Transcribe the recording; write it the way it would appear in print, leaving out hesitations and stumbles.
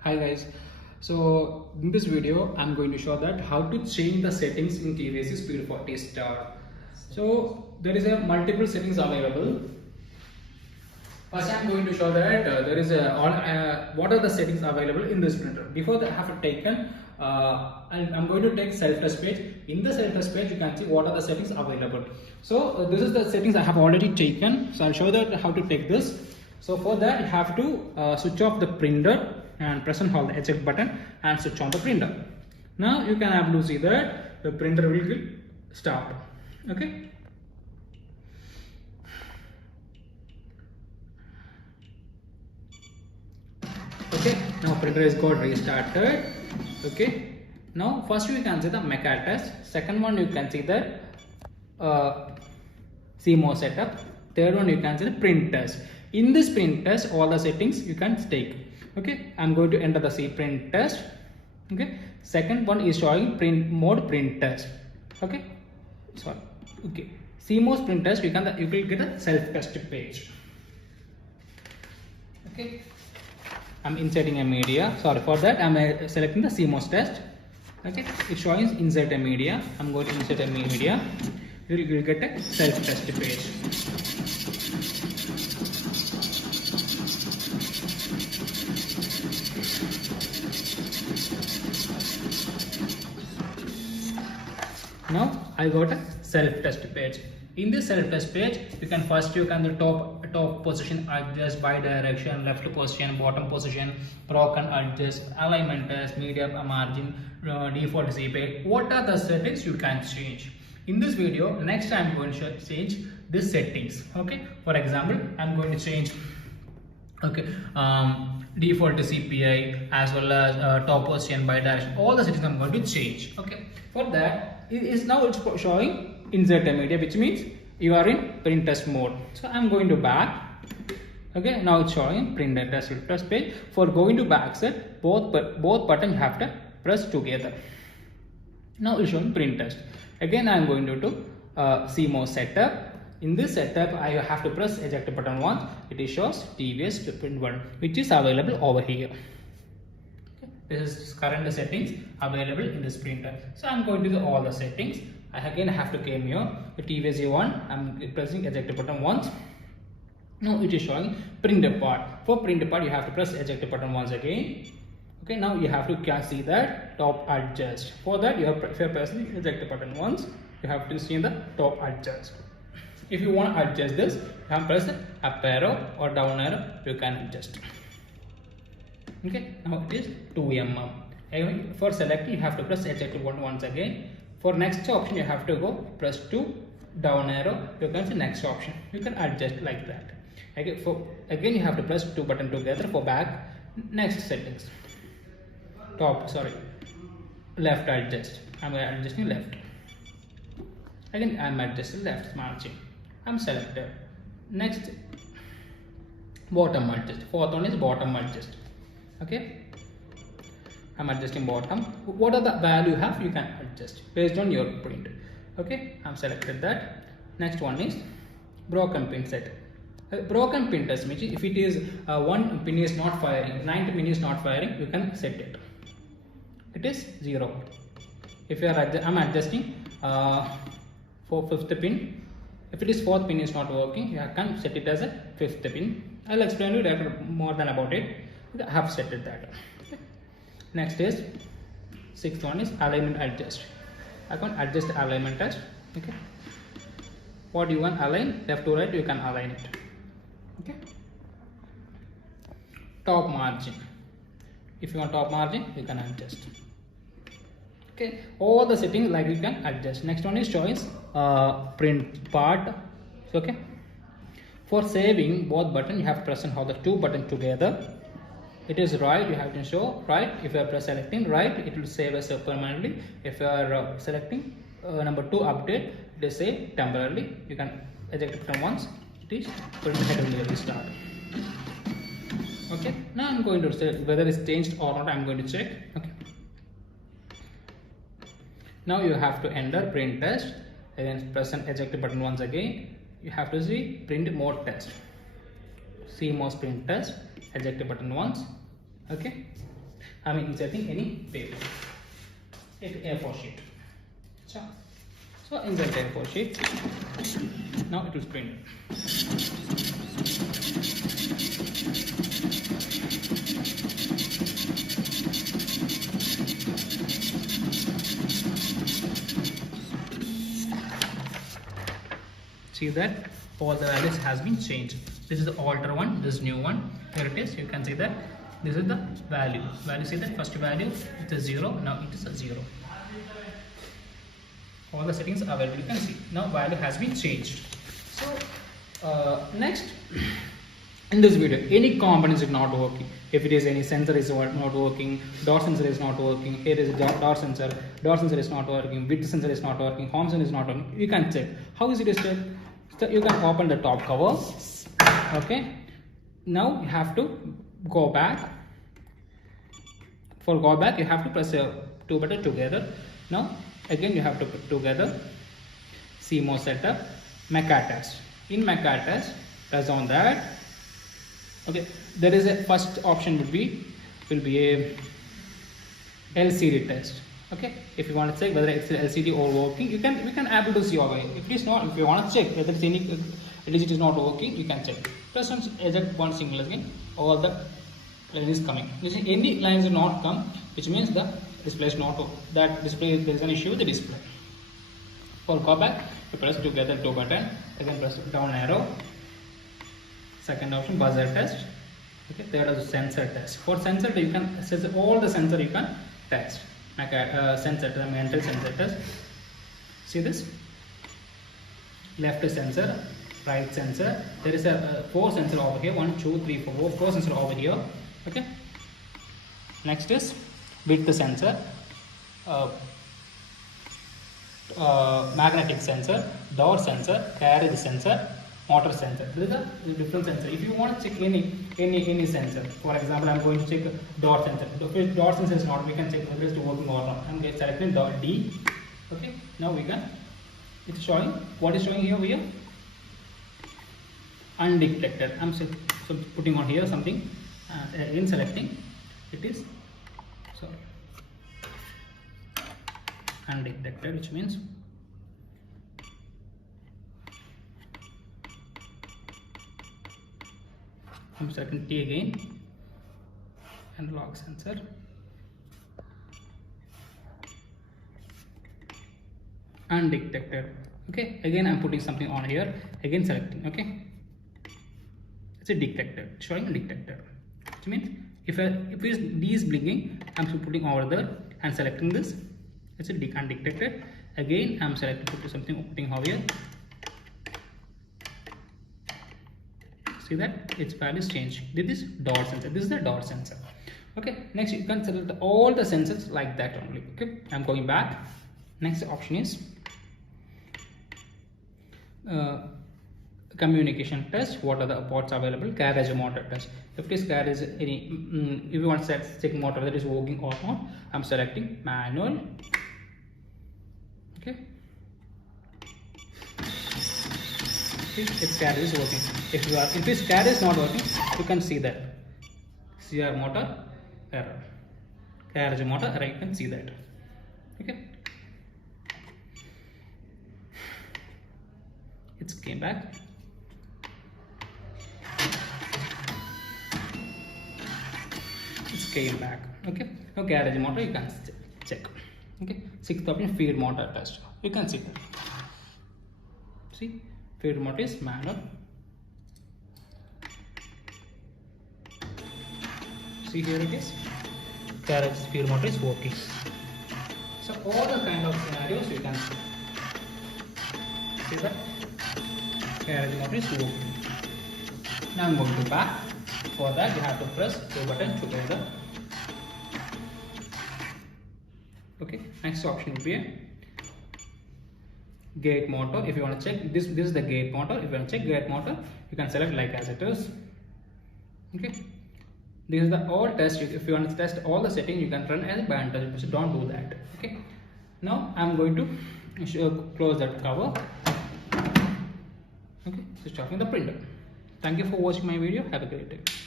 Hi guys, so in this video I'm going to show that how to change the settings in TVS Speed 40 Star. So there is a multiple settings available. First I'm going to show that what are the settings available in this printer. Before that I have taken I'm going to take self-test page. In the self-test page you can see what are the settings available. So this is the settings I have already taken. So I'll show that how to take this. So for that you have to switch off the printer and press and hold the eject button and switch on the printer. Now you can have to see that the printer will start. Okay. Okay, now printer is got restarted. Okay, now first you can see the mecha test. Second one you can see the CMOS setup. Third one you can see the print test. In this print test, all the settings you can take. Okay, I'm going to enter the C print test. Okay, second one is showing print mode print test. Okay, sorry. Okay, CMOS print test you will get a self test page. Okay, I'm inserting a media. Sorry for that. I'm selecting the CMOS test. Okay, it's showing insert a media. I'm going to insert a media. You will get a self test page. Now I got a self-test page. In this self-test page, you can the top position adjust by direction, left position, bottom position, broken adjust, alignment test, medium margin, default CP. What are the settings you can change? In this video, next I'm going to change these settings. Okay. For example, I'm going to change default CPI as well as top position by direction. All the settings I'm going to change. Okay. For that, it's showing insert a media, which means you are in print test mode. So I'm going to back. Okay, now it's showing print test page. For going to back set, both buttons you have to press together. Now it's showing print test. Again I'm going to do CMOS setup. In this setup I have to press eject button once. It shows TVS print 1, which is available over here. This is current settings available in this printer. So I'm going to do all the settings. I again have to came here the TVS 1. I'm pressing eject button once. Now it is showing printer part. For printer part you have to press eject button once again. Okay, now you have to see that top adjust. For that you have if you are pressing eject button once, you have to see the top adjust. If you want to adjust this, you can press up arrow or down arrow, you can adjust. Okay, now it is 2 mm. For select you have to press eject button once again. For next option you have to go press 2 down arrow, you can see next option. You can adjust like that. Again you have to press 2 button together for back. Next settings. Left adjust. I'm adjusting left. Again I'm adjusting left margin. I'm selected. Next, bottom adjust. Fourth one is bottom adjust. Okay, I'm adjusting bottom. What are the value you have, you can adjust based on your print. Okay, I'm selected that. Next one is broken pin set. Broken pin test means if it is one pin is not firing, 9th pin is not firing, you can set it. It is 0. If you are I'm adjusting for 5th pin. If it is 4th pin is not working, you can set it as a 5th pin. I'll explain you later more than about it. I have set it that. Okay. Next is 6th one is alignment adjust. I can adjust the alignment test. Okay. What you want align, left to right, you can align it. Okay. Top margin. If you want top margin, you can adjust. Okay, all the settings like you can adjust. Next one is choice print part. Okay, for saving both button you have to press and hold the 2 buttons together. It is right, you have to show right. If you are selecting right, it will save as permanently. If you are selecting number 2 update, it is save temporarily. You can eject it from once. It is print head will restart. Okay, now I'm going to say whether it's changed or not. I'm going to check. Okay. Now you have to enter print test. Again press and eject button once again. You have to see print mode test. CMOS print test. Eject button once. Okay, I mean inserting any paper, A4 sheet. So insert A4 sheet. Now it will print. See that all the values has been changed. This is the older one, this new one. Here it is. You can see that this is the value. See that first value it is 0. Now it is a 0. All the settings are available. You can see now value has been changed. So next, in this video, any components is not working. If it is any sensor is not working, dot sensor is not working, here is a dot sensor is not working, width sensor is not working, home sensor is not working, you can check. How is it checked? So you can open the top cover. Okay, now you have to go back. For go back, you have to press two buttons together. Now again you have to put together CMOS setup, MAC test. In MAC test, press on that. Okay, there is a first option will be a LCD test. Okay, if you want to check whether it's LCD or working, we can able to see over here. If it is not, if you want to check whether it's any digit is not working, you can check. Press on eject one single again. All the line is coming. You see any lines will not come, which means the display is not that display there is an issue with the display. For go back, you press together two button. Again press down arrow. Second option buzzer test. Okay, third is sensor test. For sensor you can set all the sensor you can test. Like sensor test, mental sensor test. See this? Left sensor, right sensor. There is a 4 sensor over here. 1, 2, 3, 4. 4 sensor over here. Okay. Next is width sensor, magnetic sensor, door sensor, carriage sensor, motor sensor. This is the different sensor. If you want to check any sensor, for example, I'm going to check door sensor. If door sensor is not, we can check whether it's working or not. I'm selecting dot D. Okay. Now we can. It's showing. What is showing here? Undetected. I'm so putting on here something. In selecting, it is undetected, which means I'm selecting T again, analog sensor, undetected. Okay, again I'm putting something on here, again selecting. Okay, it's a detected, showing undetected, which means if D is blinking, I'm putting over there and selecting this. It's a undetected. Again I'm selecting putting something, putting over here. See that its value is changed. This is dot sensor. This is the dot sensor. Okay. Next you can select all the sensors like that only. Okay. I'm going back. Next option is communication test. What are the ports available? Carriage motor test. If this carriage any, if you want to check motor that is working or not, I'm selecting manual. Okay. If carriage is working. If this carriage is not working, you can see that. CR motor error. Carriage motor error. You can see that. Okay. It came back. Came back. Okay. Now carriage motor you can check. Okay. 6th option feed motor test. You can see that. See, feed motor is manual. See here it is. Carriage feed motor is working. So all the kind of scenarios you can see. See that? Carriage motor is working. Now I'm going to back. For that you have to press two buttons together. Okay, next option will be a gate motor. If you want to check this is the gate motor. If you want to check gate motor, you can select like as it is. Okay, this is the all test. If you want to test all the settings, you can run as band test. So don't do that. Okay, now I'm going to close that cover. Okay, so starting the printer. Thank you for watching my video. Have a great day.